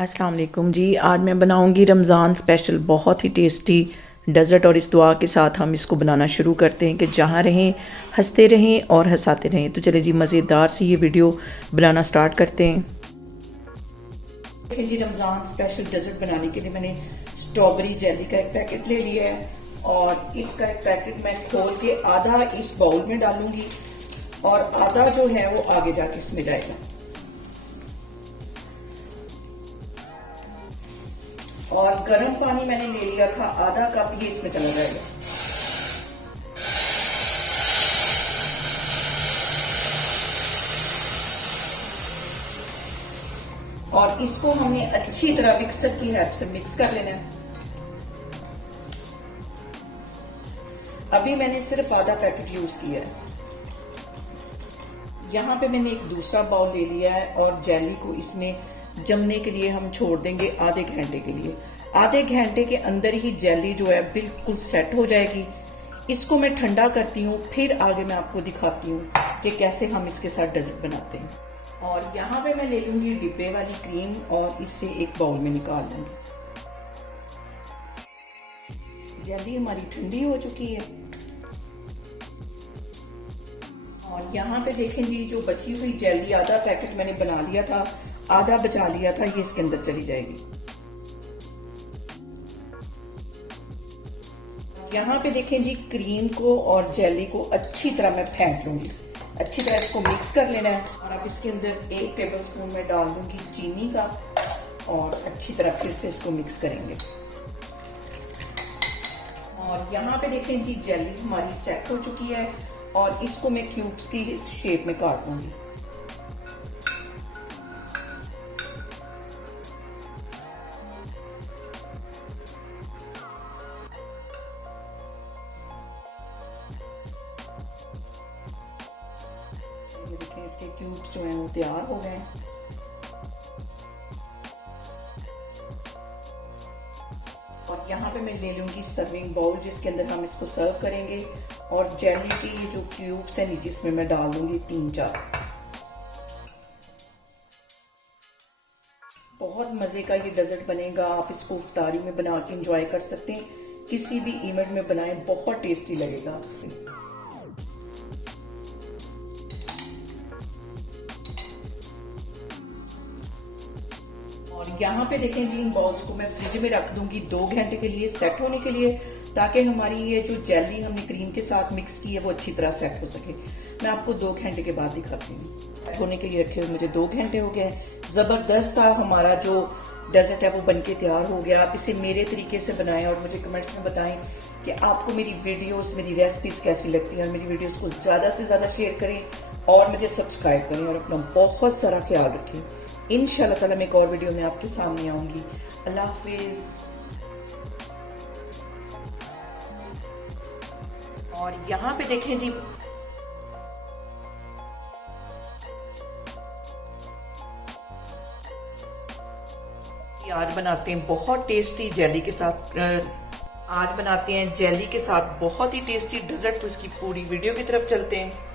अस्सलाम वालेकुम जी। आज मैं बनाऊंगी रमज़ान स्पेशल बहुत ही टेस्टी डेज़र्ट और इस दुआ के साथ हम इसको बनाना शुरू करते हैं कि जहाँ रहें हंसते रहें और हंसाते रहें। तो चले जी मज़ेदार सी ये वीडियो बनाना स्टार्ट करते हैं। देखिए जी, रमज़ान स्पेशल डेज़र्ट बनाने के लिए मैंने स्ट्रॉबेरी जेली का एक पैकेट ले लिया है और इसका एक पैकेट मैं खोल के आधा इस बाउल में डालूंगी और आधा जो है वो आगे जाके इसमें जाएगा। और गर्म पानी मैंने ले लिया था आधा कप, ये इसमें चला जाएगा। और इसको हमने अच्छी तरह मिक्सर की हेल्प से मिक्स कर लेना है। अभी मैंने सिर्फ आधा पैकेट यूज किया है। यहाँ पे मैंने एक दूसरा बाउल ले लिया है और जेली को इसमें जमने के लिए हम छोड़ देंगे आधे घंटे के लिए। आधे घंटे के अंदर ही जेली जो है बिल्कुल सेट हो जाएगी। इसको मैं ठंडा करती हूँ, फिर आगे मैं आपको दिखाती हूँ कि कैसे हम इसके साथ डेजर्ट बनाते हैं। और यहाँ पे मैं ले लूंगी डिब्बे वाली क्रीम और इससे एक बाउल में निकाल लूंगी। जेली हमारी ठंडी हो चुकी है और यहाँ पे देखें जी, जो बची हुई जेली आधा पैकेट मैंने बना लिया था, आधा बचा लिया था, ये इसके अंदर चली जाएगी। यहाँ पे देखें जी, क्रीम को और जेली को अच्छी तरह मैं फेंट लूंगी। अच्छी तरह इसको मिक्स कर लेना है और अब इसके अंदर 1 टेबलस्पून में डाल दूंगी चीनी का और अच्छी तरह फिर से इसको मिक्स करेंगे। और यहाँ पे देखें जी, जेली हमारी सेट हो चुकी है और इसको मैं क्यूब्स की शेप में काट लूंगी। ये देखें, इसके क्यूब्स जो हैं वो तैयार हो गए। और यहाँ पे मैं ले लूंगी सर्विंग बाउल जिसके अंदर हम इसको सर्व करेंगे और जेली के ये जो क्यूब्स हैं नीचे इसमें मैं डाल दूंगी 3-4। बहुत मजे का ये डेजर्ट बनेगा। आप इसको इफ्तारी में बना के एंजॉय कर सकते हैं, किसी भी इवेंट में बनाएं, बहुत टेस्टी लगेगा। और यहाँ पे देखें जी, इन बॉल्स को मैं फ्रिज में रख दूंगी 2 घंटे के लिए सेट होने के लिए, ताकि हमारी ये जो जेली हमने क्रीम के साथ मिक्स की है वो अच्छी तरह सेट हो सके। मैं आपको 2 घंटे के बाद दिखाती हूँ। सेट होने के लिए रखे हुए मुझे 2 घंटे हो गए। जबरदस्त सा हमारा जो डेजर्ट है वो बनके तैयार हो गया। आप इसे मेरे तरीके से बनाएं और मुझे कमेंट्स में बताएं कि आपको मेरी वीडियोस, मेरी रेसिपीज कैसी लगती हैं। और मेरी वीडियोस को ज्यादा से ज्यादा शेयर करें और मुझे सब्सक्राइब करें और अपना बहुत सारा ख्याल रखें। इंशाल्लाह ताला मैं एक और वीडियो में आपके सामने आऊंगी। अल्लाह हाफिज। और यहाँ पे देखें जी, आज बनाते हैं बहुत टेस्टी जेली के साथ, आज बनाते हैं जेली के साथ बहुत ही टेस्टी डेजर्ट। तो इसकी पूरी वीडियो की तरफ चलते हैं।